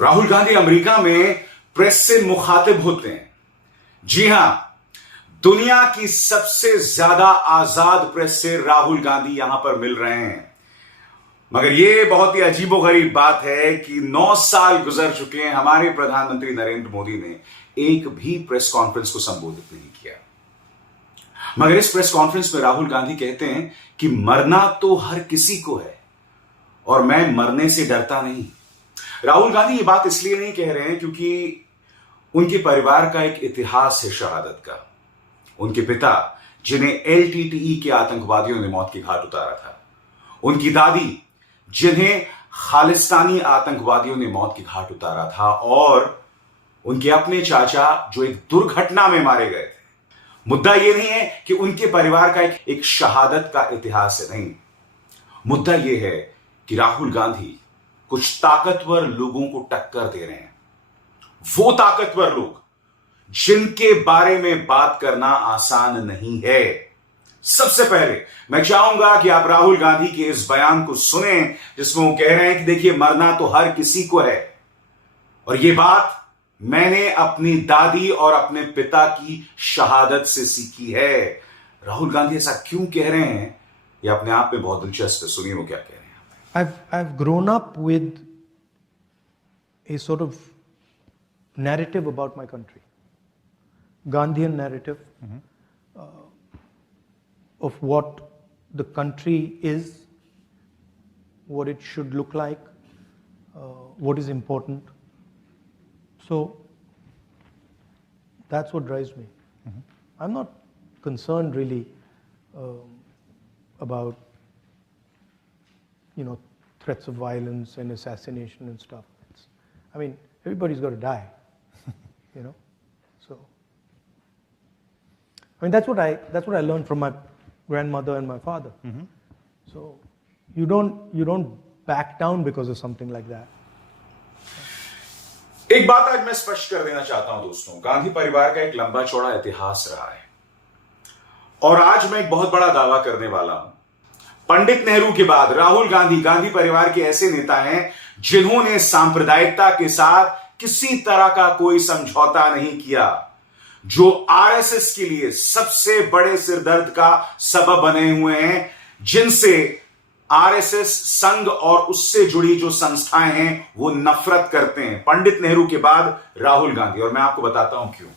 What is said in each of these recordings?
Rahul Gandhi America में press से मुखातिब होते हैं। जी हां, दुनिया की सबसे ज्यादा आजाद प्रेस से राहुल गांधी यहां पर मिल रहे हैं। मगर यह बहुत ही अजीबोगरीब बात है कि 9 साल गुजर चुके हैं, हमारे प्रधानमंत्री नरेंद्र मोदी ने एक भी प्रेस कॉन्फ्रेंस को संबोधित नहीं किया। मगर इस प्रेस कॉन्फ्रेंस में राहुल गांधी कहते हैं कि मरना तो हर किसी को है और मैं मरने से डरता नहीं। राहुल गांधी ये बात इसलिए नहीं कह रहे हैं क्योंकि उनके परिवार का एक इतिहास है शहादत का। उनके पिता, जिन्हें एलटीटीई के आतंकवादियों ने मौत की घाट उतारा था, उनकी दादी, जिन्हें खालिस्तानी आतंकवादियों ने मौत की घाट उतारा था, और उनके अपने चाचा जो एक दुर्घटना में मारे गए थे। मुद्दा यह नहीं है कि उनके परिवार का एक शहादत का इतिहास है, नहीं। मुद्दा यह है कि राहुल गांधी कुछ ताकतवर लोगों को टक्कर दे रहे हैं। वो ताकतवर लोग जिनके बारे में बात करना आसान नहीं है। सबसे पहले मैं चाहूंगा कि आप राहुल गांधी के इस बयान को सुने जिसमें वो कह रहे हैं कि देखिए, मरना तो हर किसी को है और ये बात मैंने अपनी दादी और अपने पिता की शहादत से सीखी है। राहुल गांधी ऐसा क्यों कह रहे हैं, ये अपने आप में बहुत दिलचस्प है। सुनिए वो क्या कह रहे हैं। I've grown up with a sort of narrative about my country, Gandhian narrative of what the country is, what it should look like, what is important. So that's what drives me. I'm not concerned really about threats of violence and assassination and stuff. Everybody's got to die, So, that's what I learned from my grandmother and my father. So, you don't back down because of something like that. एक बात आज मैं स्पष्ट कर देना चाहता हूं दोस्तों, गांधी परिवार का एक लंबा चौड़ा इतिहास रहा है और आज मैं एक बहुत बड़ा दावा करने वाला हूं। पंडित नेहरू के बाद राहुल गांधी परिवार के ऐसे नेता हैं जिन्होंने सांप्रदायिकता के साथ किसी तरह का कोई समझौता नहीं किया, जो आरएसएस के लिए सबसे बड़े सिरदर्द का सबब बने हुए हैं, जिनसे आरएसएस संघ और उससे जुड़ी जो संस्थाएं हैं वो नफरत करते हैं। पंडित नेहरू के बाद राहुल गांधी, और मैं आपको बताता हूं क्यों।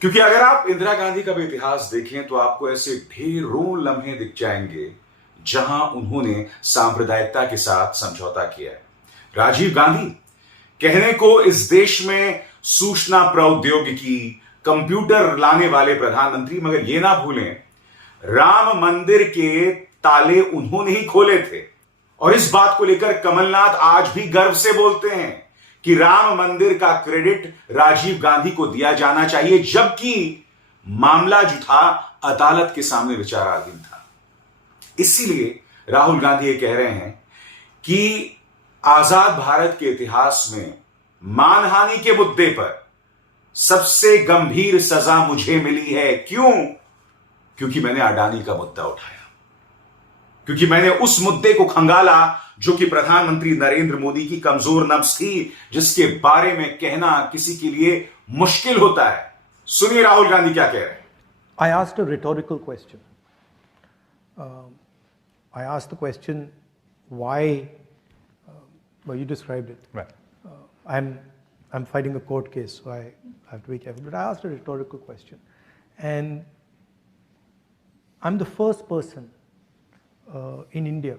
क्योंकि अगर आप इंदिरा गांधी का भी इतिहास देखें तो आपको ऐसे ढेरों लम्हे दिख जाएंगे जहां उन्होंने सांप्रदायिकता के साथ समझौता किया है। राजीव गांधी कहने को इस देश में सूचना प्रौद्योगिकी, कंप्यूटर लाने वाले प्रधानमंत्री, मगर यह ना भूलें राम मंदिर के ताले उन्होंने ही खोले थे। और इस बात को लेकर कमलनाथ आज भी गर्व से बोलते हैं कि राम मंदिर का क्रेडिट राजीव गांधी को दिया जाना चाहिए, जबकि मामला जो था अदालत के सामने विचाराधीन था। इसीलिए राहुल गांधी ये कह रहे हैं कि आजाद भारत के इतिहास में मानहानि के मुद्दे पर सबसे गंभीर सजा मुझे मिली है। क्यों? क्योंकि मैंने अडानी का मुद्दा उठाया, क्योंकि मैंने उस मुद्दे को खंगाला जो कि प्रधानमंत्री नरेंद्र मोदी की कमजोर नब्ज थी, जिसके बारे में कहना किसी के लिए मुश्किल होता है। सुनिए राहुल गांधी क्या कह रहे हैं। I asked a rhetorical question. I asked the question, why? Well, you described it. Right. I'm fighting a court case, so I have to be careful. But I asked a rhetorical question, and I'm the first person in India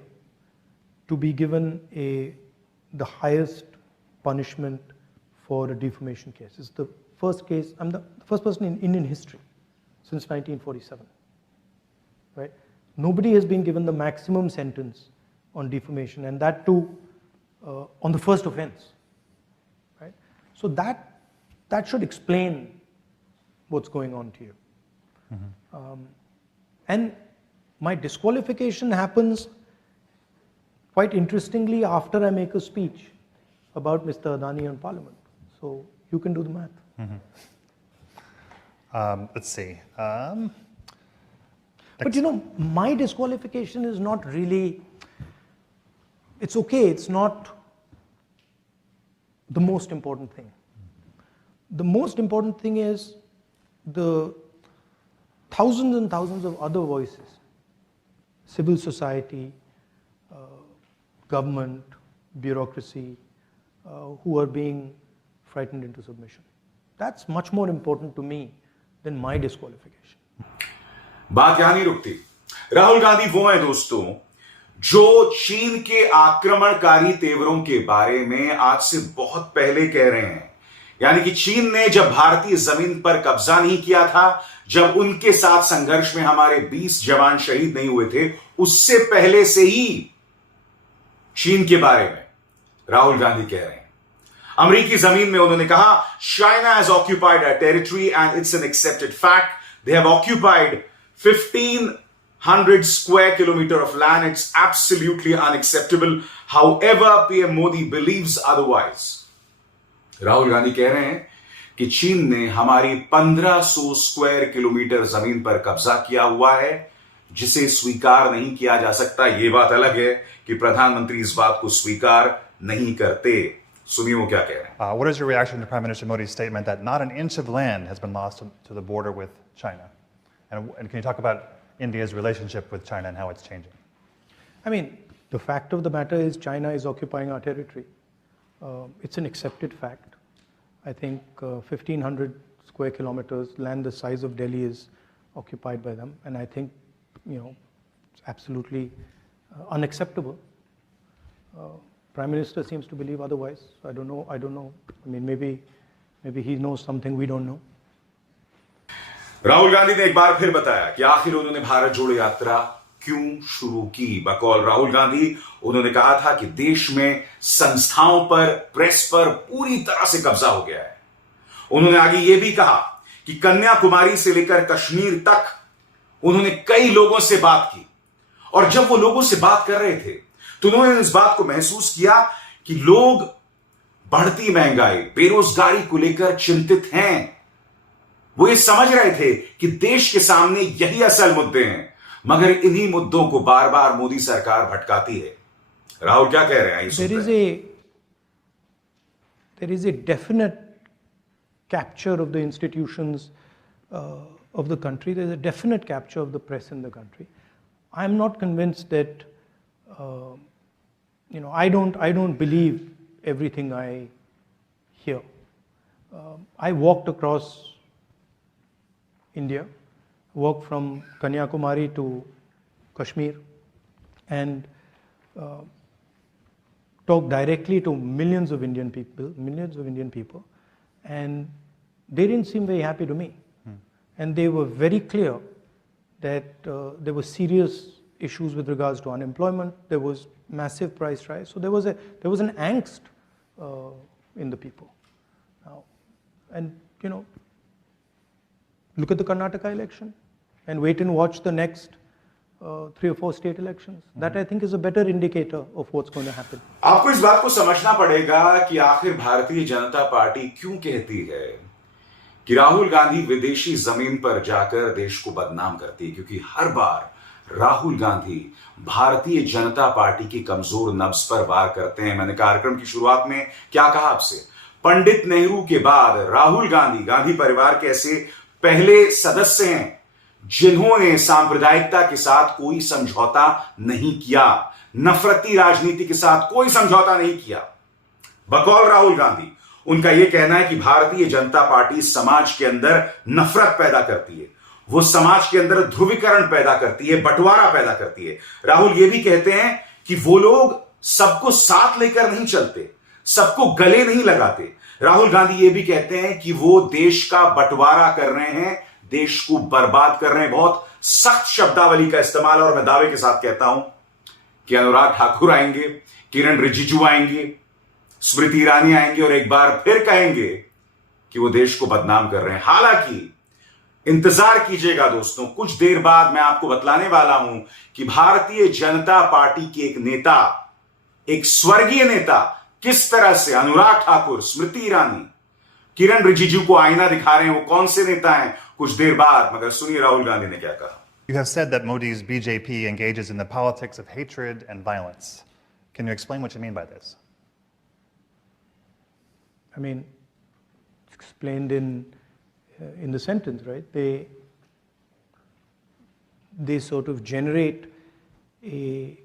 to be given the highest punishment for a defamation case. It's the first case. I'm the first person in Indian history since 1947. Right? Nobody has been given the maximum sentence on defamation, and that too on the first offense. Right? So that should explain what's going on to you. And my disqualification happens quite interestingly after I make a speech about Mr. Adani in Parliament. So you can do the math. Let's see. But my disqualification is not really, it's okay, it's not the most important thing. The most important thing is the thousands and thousands of other voices, civil society, government, bureaucracy, who are being frightened into submission. That's much more important to me than my disqualification. बात यहां नहीं रुकती। राहुल गांधी वो हैं दोस्तों जो चीन के आक्रमणकारी तेवरों के बारे में आज से बहुत पहले कह रहे हैं। यानी कि चीन ने जब भारतीय जमीन पर कब्जा नहीं किया था, जब उनके साथ संघर्ष में हमारे 20 जवान शहीद नहीं हुए थे, उससे पहले से ही चीन के बारे में राहुल गांधी कह रहे हैं। अमेरिकी जमीन में उन्होंने कहा, China has occupied a territory and it's an accepted fact. They have occupied 1500 square kilometer of land. It's absolutely unacceptable. However, PM Modi believes otherwise. Rahul Gandhi कह रहे हैं कि चीन ने हमारी 1500 स्क्वायर किलोमीटर जमीन पर कब्जा किया हुआ है, जिसे स्वीकार नहीं किया जा सकता। यह बात अलग है कि प्रधानमंत्री इस बात को स्वीकार नहीं करते। सुनिए वो क्या कह रहे हैं। What is your reaction to Prime Minister Modi's statement that not an inch of land has been lost to the border with China? And can you talk about India's relationship with China and how it's changing? I mean, the fact of the matter is China is occupying our territory. It's an accepted fact. I think 1,500 square kilometers, land the size of Delhi is occupied by them. And I think, it's absolutely unacceptable. Prime Minister seems to believe otherwise. I don't know. I mean, maybe he knows something we don't know. Rahul Gandhi ने एक बार फिर बताया कि आखिर उन्होंने भारत जोड़ो यात्रा क्यों शुरू की। बकौल राहुल गांधी उन्होंने कहा था कि देश में संस्थाओं पर, प्रेस पर पूरी तरह से कब्जा हो गया है। उन्होंने आगे यह भी कहा कि कन्याकुमारी से लेकर कश्मीर तक उन्होंने कई लोगों से बात की, और जब वो लोगों से बात कर रहे थे तो उन्होंने इस बात को महसूस किया कि लोग बढ़ती महंगाई, बेरोजगारी को लेकर चिंतित हैं। वो ये समझ रहे थे कि देश के सामने यही असल मुद्दे हैं, मगर इन्हीं मुद्दों को बार बार मोदी सरकार भटकाती है। राहुल क्या कह रहे हैं? There is a definite capture of the institutions of the country. There is a definite capture of the press in the country. I am not convinced that I don't believe everything I hear. I walked across India, walked from Kanyakumari to Kashmir, and talked directly to millions of Indian people, and they didn't seem very happy to me. And they were very clear that there were serious issues with regards to unemployment. There was massive price rise. So there was an angst in the people. Now, and look at the Karnataka election and wait and watch the next 3 or 4 state elections. That I think is a better indicator of what's going to happen. आपको इस बात को समझना पड़ेगा कि आखिर Bharatiya Janata party क्यों कहती है कि राहुल गांधी विदेशी जमीन पर जाकर देश को बदनाम करती है, क्योंकि हर बार राहुल गांधी भारतीय जनता पार्टी की कमजोर नब्ज पर वार करते हैं। मैंने कार्यक्रम की शुरुआत में क्या कहा आपसे, पंडित नेहरू के बाद राहुल गांधी, गांधी परिवार के ऐसे पहले सदस्य हैं जिन्होंने सांप्रदायिकता के साथ कोई समझौता नहीं किया, नफरती राजनीति के साथ कोई समझौता नहीं किया। बकौल राहुल गांधी, उनका यह कहना है कि भारतीय जनता पार्टी समाज के अंदर नफरत पैदा करती है, वो समाज के अंदर ध्रुवीकरण पैदा करती है, बंटवारा पैदा करती है। राहुल ये भी कहते हैं कि वो लोग सबको साथ लेकर नहीं चलते, सबको गले नहीं लगाते। राहुल गांधी ये भी कहते हैं कि वो देश का बंटवारा कर रहे हैं, देश को बर्बाद कर रहे हैं। बहुत सख्त शब्दावली का इस्तेमाल, और मैं दावे के साथ कहता हूं कि अनुराग ठाकुर आएंगे, किरण रिजिजू आएंगे, स्मृति ईरानी आएंगे और एक बार फिर कहेंगे कि वो देश को बदनाम कर रहे हैं। हालांकि इंतजार कीजिएगा दोस्तों, कुछ देर बाद मैं आपको बतलाने वाला हूं कि भारतीय जनता पार्टी के एक नेता, एक स्वर्गीय नेता, किस तरह से अनुराग ठाकुर, स्मृति ईरानी, किरण रिजिजू को आईना दिखा रहे हैं। वो कौन से नेता हैं, कुछ देर बाद। मगर सुनिए राहुल गांधी ने क्या कहा। You have said that Modi's BJP engages in the politics of hatred and violence. Can you explain what you mean by this? I mean, it's explained in the sentence, right? They sort of generate a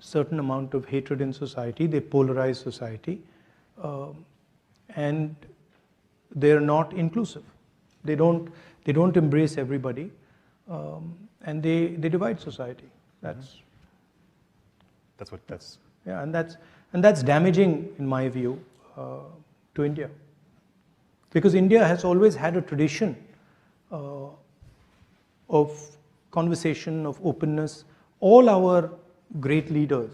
certain amount of hatred in society. They polarize society, and they're not inclusive. They don't embrace everybody, and they divide society. That's yeah, and that's damaging in my view to India, because India has always had a tradition of conversation, of openness. All our great leaders,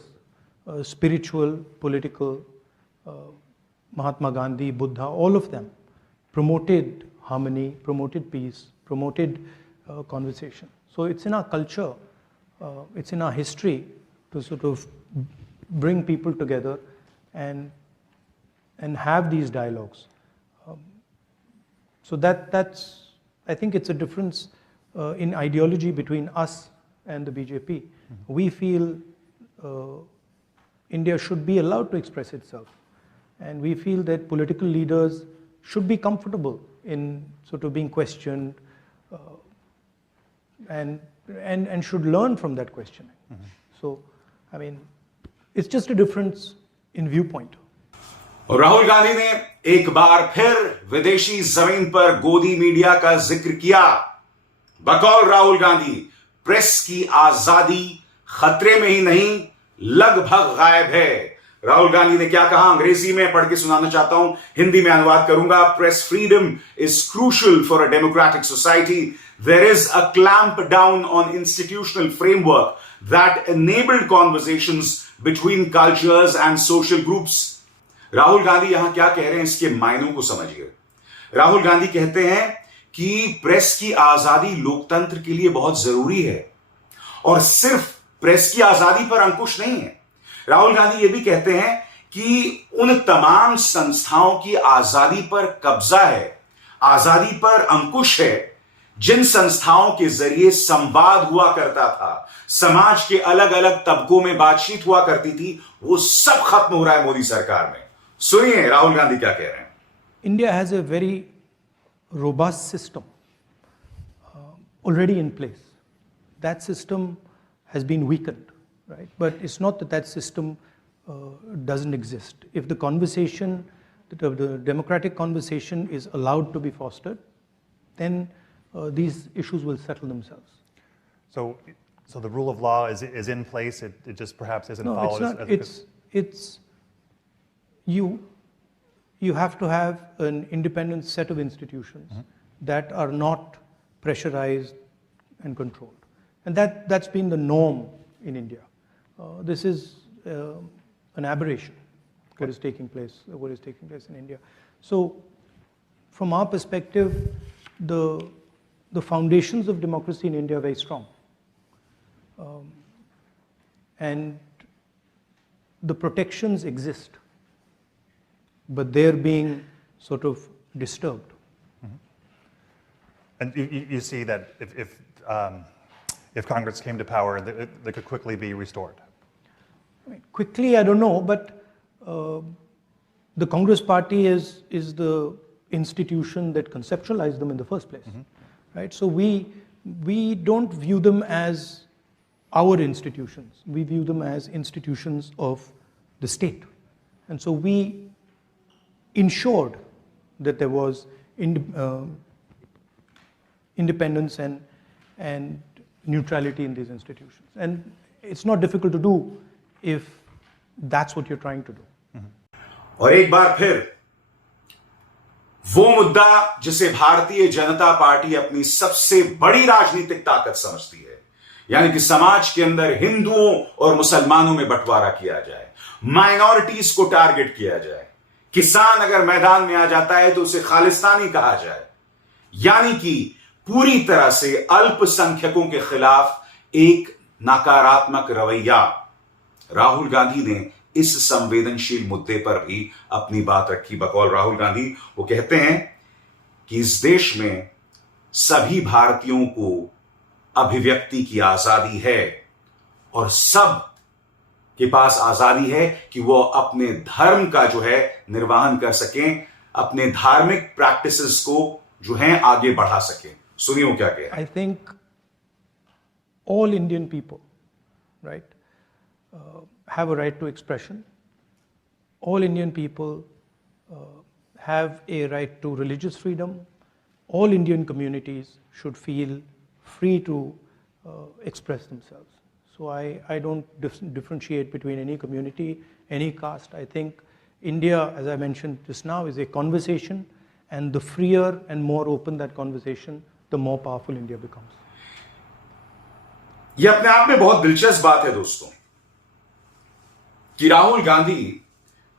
spiritual, political, Mahatma Gandhi, Buddha, all of them promoted harmony, promoted peace, promoted conversation. So it's in our culture, it's in our history to sort of bring people together and have these dialogues. So that's, I think it's a difference in ideology between us and the BJP. Mm-hmm. We feel India should be allowed to express itself, and we feel that political leaders should be comfortable in sort of being questioned, and should learn from that questioning. Mm-hmm. So, I mean, it's just a difference in viewpoint. और राहुल गांधी ने एक बार फिर विदेशी जमीन पर गोदी media का जिक्र किया। बकौल राहुल गांधी, प्रेस की आजादी खतरे में ही नहीं, लगभग गायब है। राहुल गांधी ने क्या कहा, अंग्रेजी में पढ़ के सुनाना चाहता हूं, हिंदी में अनुवाद करूंगा। Press freedom is crucial for a democratic society. There is a clamp down on institutional framework that enabled conversations between cultures and social groups. Rahul Gandhi यहां क्या कह रहे हैं, इसके मायनों को समझिए। राहुल गांधी कहते हैं कि प्रेस की आजादी लोकतंत्र के लिए बहुत जरूरी है, और सिर्फ प्रेस की आजादी पर अंकुश नहीं है। राहुल गांधी यह भी कहते हैं कि उन तमाम संस्थाओं की आजादी पर कब्जा है, आजादी पर अंकुश है, जिन संस्थाओं के जरिए संवाद हुआ करता था, समाज के अलग अलग तबकों में बातचीत हुआ करती थी, वो सब खत्म हो रहा है मोदी सरकार में। सुनिए राहुल गांधी क्या कह रहे हैं। India has a very robust system already in place. That system has been weakened, right? But it's not that system doesn't exist. If the conversation, the democratic conversation is allowed to be fostered, then these issues will settle themselves. So the rule of law is in place. It just perhaps isn't followed. No, it's not. It's you have to have an independent set of institutions that are not pressurized and controlled, and that's been the norm in India. This is an aberration. What is taking place in India. So, from our perspective, the foundations of democracy in India are very strong, and the protections exist, but they're being sort of disturbed. Mm-hmm. And you see that if Congress came to power, they could quickly be restored. I mean, quickly, I don't know, but the Congress Party is the institution that conceptualized them in the first place, right? So we don't view them as our institutions. We view them as institutions of the state, and so we ensured that there was independence and neutrality in these institutions. And it's not difficult to do if that's what you're trying to do. और एक बार फिर वो मुद्दा जिसे Bharatiya Janata party अपनी सबसे बड़ी राजनीतिक ताकत समझती है, यानी कि समाज के अंदर हिंदुओं और मुसलमानों में बंटवारा किया जाए, माइनॉरिटीज को टारगेट किया जाए, किसान अगर मैदान में आ जाता है तो उसे खालिस्तानी कहा जाए, यानी कि पूरी तरह से अल्पसंख्यकों के खिलाफ एक नकारात्मक रवैया। राहुल गांधी ने इस संवेदनशील मुद्दे पर भी अपनी बात रखी। बकौल राहुल गांधी वो कहते हैं कि इस देश में सभी भारतीयों को अभिव्यक्ति की आजादी है, और सब के पास आजादी है कि वो अपने धर्म का जो है निर्वाहन कर सकें। अपने धार्मिक प्रैक्टिसेस को जो हैं आगे बढ़ा सके। सुनिए वो क्या कह रहे हैं। I think all Indian people, right, have a right to expression. All Indian people have a right to religious freedom. All Indian communities should feel free to express themselves. So I don't differentiate between any community, any caste. I think India, as I mentioned just now, is a conversation, and the freer and more open that conversation, the more powerful India becomes. यह अपने आप में बहुत दिलचस्प बात है दोस्तों कि राहुल गांधी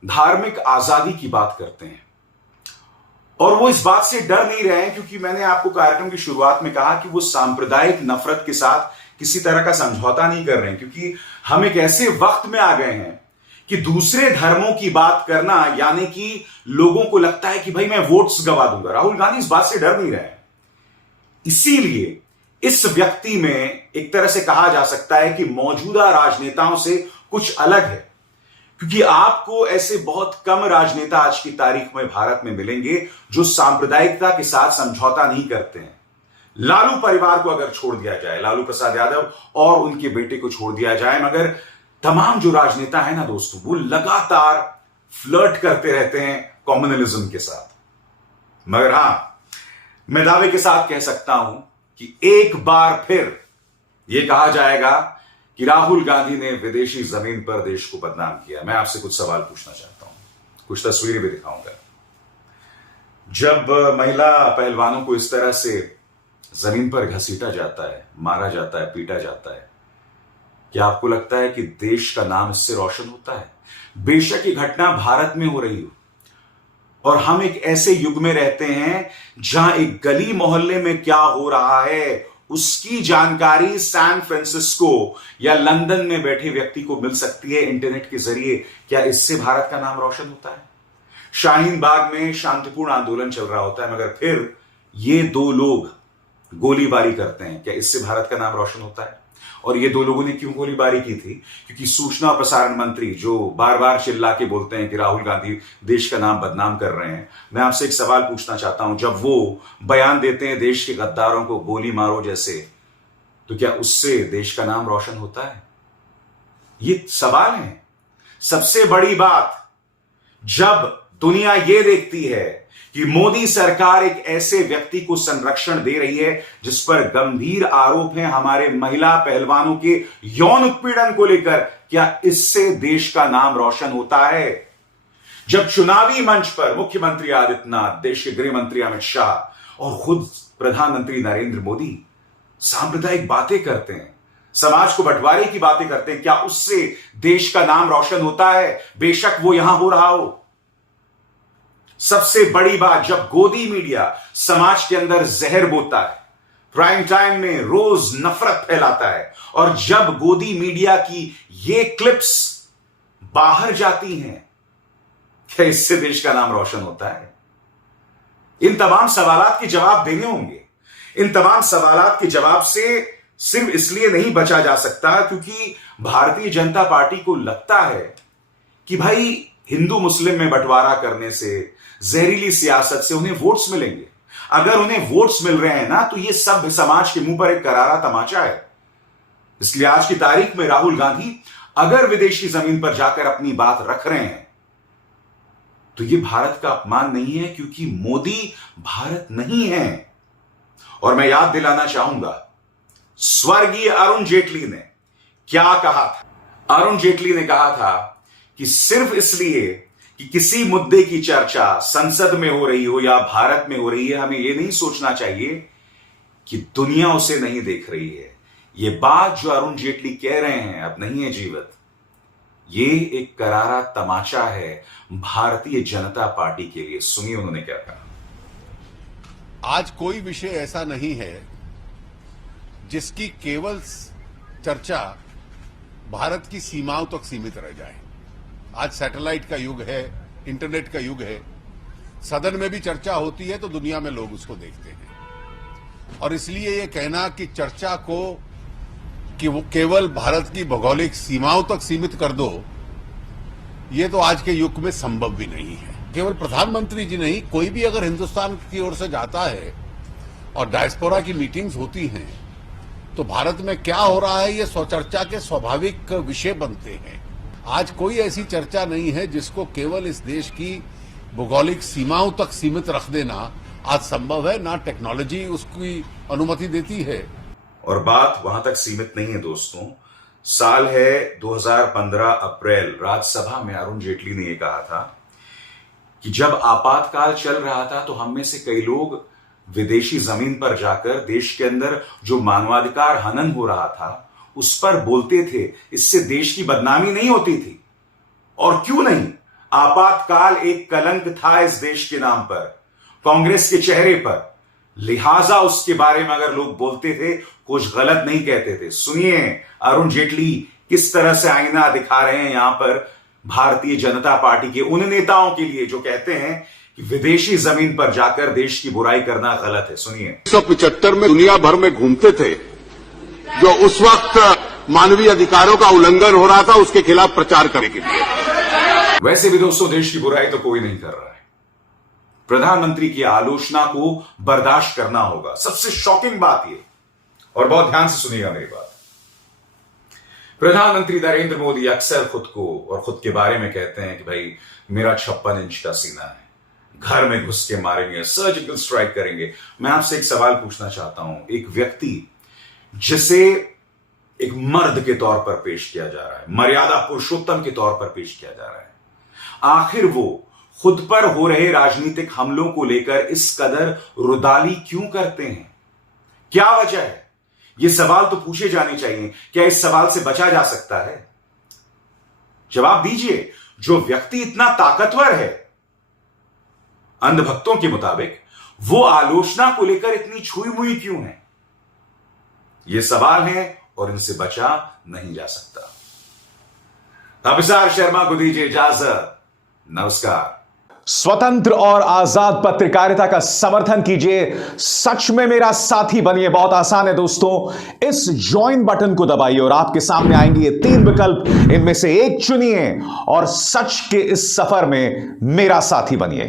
धार्मिक आजादी की बात करते हैं और वो इस बात से डर नहीं रहे हैं, क्योंकि मैंने आपको कार्यक्रम की शुरुआत में कहा कि वो सांप्रदायिक नफरत के साथ किसी तरह का समझौता नहीं कर रहे हैं, क्योंकि हम एक ऐसे वक्त में आ गए हैं कि दूसरे धर्मों की बात करना यानी कि लोगों को लगता है कि भाई मैं वोट्स गवा दूंगा। राहुल गांधी इस बात से डर नहीं रहे हैं। इसीलिए इस व्यक्ति में एक तरह से कहा जा सकता है कि मौजूदा राजनेताओं से कुछ अलग है, क्योंकि आपको ऐसे बहुत कम राजनेता आज की तारीख में भारत में मिलेंगे जो सांप्रदायिकता के साथ समझौता नहीं करते हैं। लालू परिवार को अगर छोड़ दिया जाए, लालू प्रसाद यादव और उनके बेटे को छोड़ दिया जाए, मगर तमाम जो राजनेता है ना दोस्तों, वो लगातार फ्लर्ट करते रहते हैं कम्युनलिज्म के साथ। मगर हां, मैं दावे के साथ कह सकता हूं कि एक बार फिर यह कहा जाएगा कि राहुल गांधी ने विदेशी जमीन पर देश को बदनाम किया। मैं आपसे कुछ सवाल पूछना चाहता हूं, कुछ तस्वीरें भी दिखाऊंगा। जब महिला पहलवानों को इस तरह से जमीन पर घसीटा जाता है, मारा जाता है, पीटा जाता है, क्या आपको लगता है कि देश का नाम इससे रोशन होता है? बेशक ये घटना भारत में हो रही हो, और हम एक ऐसे युग में रहते हैं जहां एक गली मोहल्ले में क्या हो रहा है उसकी जानकारी सैन फ्रांसिस्को या लंदन में बैठे व्यक्ति को मिल सकती है इंटरनेट के जरिए। क्या इससे भारत का नाम रोशन होता है? शाहीन बाग में शांतिपूर्ण आंदोलन चल रहा होता है, मगर फिर ये दो लोग गोलीबारी करते हैं। क्या इससे भारत का नाम रोशन होता है? और ये दो लोगों ने क्यों गोलीबारी की थी? क्योंकि सूचना और प्रसारण मंत्री जो बार बार चिल्ला के बोलते हैं कि राहुल गांधी देश का नाम बदनाम कर रहे हैं। मैं आपसे एक सवाल पूछना चाहता हूं, जब वो बयान देते हैं देश के गद्दारों को गोली मारो जैसे, तो क्या उससे देश का नाम रोशन होता है? ये सवाल है। सबसे बड़ी बात, जब दुनिया ये देखती है कि मोदी सरकार एक ऐसे व्यक्ति को संरक्षण दे रही है जिस पर गंभीर आरोप हैं हमारे महिला पहलवानों के यौन उत्पीड़न को लेकर, क्या इससे देश का नाम रोशन होता है? जब चुनावी मंच पर मुख्यमंत्री आदित्यनाथ, देश के गृह मंत्री अमित शाह और खुद प्रधानमंत्री नरेंद्र मोदी सांप्रदायिक बातें करते हैं, समाज को बंटवारे की बातें करते हैं, क्या उससे देश का नाम रोशन होता है? बेशक वो यहां हो रहा हो। सबसे बड़ी बात, जब गोदी मीडिया समाज के अंदर जहर बोता है, प्राइम टाइम में रोज नफरत फैलाता है, और जब गोदी मीडिया की ये क्लिप्स बाहर जाती हैं, क्या इससे देश का नाम रोशन होता है? इन तमाम सवालात के जवाब देने होंगे। इन तमाम सवालात के जवाब से सिर्फ इसलिए नहीं बचा जा सकता क्योंकि भारतीय जनता पार्टी को लगता है कि भाई हिंदू मुस्लिम में बंटवारा करने से, जहरीली सियासत से उन्हें वोट्स मिलेंगे। अगर उन्हें वोट्स मिल रहे हैं ना, तो यह सब समाज के मुंह पर एक करारा तमाचा है। इसलिए आज की तारीख में राहुल गांधी अगर विदेशी जमीन पर जाकर अपनी बात रख रहे हैं, तो यह भारत का अपमान नहीं है, क्योंकि मोदी भारत नहीं है। और मैं याद दिलाना चाहूंगा, स्वर्गीय अरुण जेटली ने क्या कहा था। अरुण जेटली ने कहा था कि सिर्फ इसलिए कि किसी मुद्दे की चर्चा संसद में हो रही हो या भारत में हो रही है, हमें यह नहीं सोचना चाहिए कि दुनिया उसे नहीं देख रही है। यह बात जो अरुण जेटली कह रहे हैं अब नहीं है जीवित, ये एक करारा तमाचा है भारतीय जनता पार्टी के लिए। सुनिए उन्होंने क्या कहा। आज कोई विषय ऐसा नहीं है जिसकी केवल चर्चा भारत की सीमाओं तक सीमित रह जाए। आज सैटेलाइट का युग है, इंटरनेट का युग है। सदन में भी चर्चा होती है तो दुनिया में लोग उसको देखते हैं, और इसलिए ये कहना कि चर्चा को कि वो केवल भारत की भौगोलिक सीमाओं तक सीमित कर दो, ये तो आज के युग में संभव भी नहीं है। केवल प्रधानमंत्री जी नहीं, कोई भी अगर हिंदुस्तान की ओर से जाता है और डायस्पोरा की मीटिंग्स होती हैं तो भारत में क्या हो रहा है ये स्वचर्चा के स्वाभाविक विषय बनते हैं। आज कोई ऐसी चर्चा नहीं है जिसको केवल इस देश की भौगोलिक सीमाओं तक सीमित रख देना आज संभव है, ना टेक्नोलॉजी उसकी अनुमति देती है। और बात वहां तक सीमित नहीं है दोस्तों। साल है 2015 अप्रैल, राज्यसभा में अरुण जेटली ने यह कहा था कि जब आपातकाल चल रहा था तो हम में से कई लोग विदेशी जमीन पर जाकर देश के अंदर जो मानवाधिकार हनन हो रहा था उस पर बोलते थे। इससे देश की बदनामी नहीं होती थी। और क्यों नहीं, आपातकाल एक कलंक था इस देश के नाम पर, कांग्रेस के चेहरे पर। लिहाजा उसके बारे में अगर लोग बोलते थे कुछ गलत नहीं कहते थे। सुनिए अरुण जेटली किस तरह से आईना दिखा रहे हैं यहां पर भारतीय जनता पार्टी के उन नेताओं के लिए जो कहते हैं कि विदेशी जमीन पर जाकर देश की बुराई करना गलत है। सुनिए। 1975 में दुनिया भर में घूमते थे, जो उस वक्त मानवीय अधिकारों का उल्लंघन हो रहा था उसके खिलाफ प्रचार करने के लिए। वैसे भी दोस्तों देश की बुराई तो कोई नहीं कर रहा है। प्रधानमंत्री की आलोचना को बर्दाश्त करना होगा। सबसे शॉकिंग बात यह, और बहुत ध्यान से सुनिएगा मेरी बात, प्रधानमंत्री नरेंद्र मोदी अक्सर खुद को और खुद के बारे में कहते हैं कि भाई मेरा 56 इंच का सीना है, घर में घुस के मारेंगे, सर्जिकल स्ट्राइक करेंगे। मैं आपसे एक सवाल पूछना चाहता हूं। एक व्यक्ति जिसे एक मर्द के तौर पर पेश किया जा रहा है, मर्यादा पुरुषोत्तम के तौर पर पेश किया जा रहा है, आखिर वो खुद पर हो रहे राजनीतिक हमलों को लेकर इस कदर रुदाली क्यों करते हैं? क्या वजह है? ये सवाल तो पूछे जाने चाहिए। क्या इस सवाल से बचा जा सकता है? जवाब दीजिए। जो व्यक्ति इतना ताकतवर है, अंधभक्तों के मुताबिक, वो आलोचना को लेकर इतनी छुई मुई क्यों है? ये सवाल है और इनसे बचा नहीं जा सकता। अभिसार शर्मा को दीजिए इजाजत। नमस्कार। स्वतंत्र और आजाद पत्रकारिता का समर्थन कीजिए, सच में मेरा साथी बनिए। बहुत आसान है दोस्तों, इस ज्वाइन बटन को दबाइए और आपके सामने आएंगे ये 3 विकल्प। इनमें से एक चुनिए और सच के इस सफर में मेरा साथी बनिए।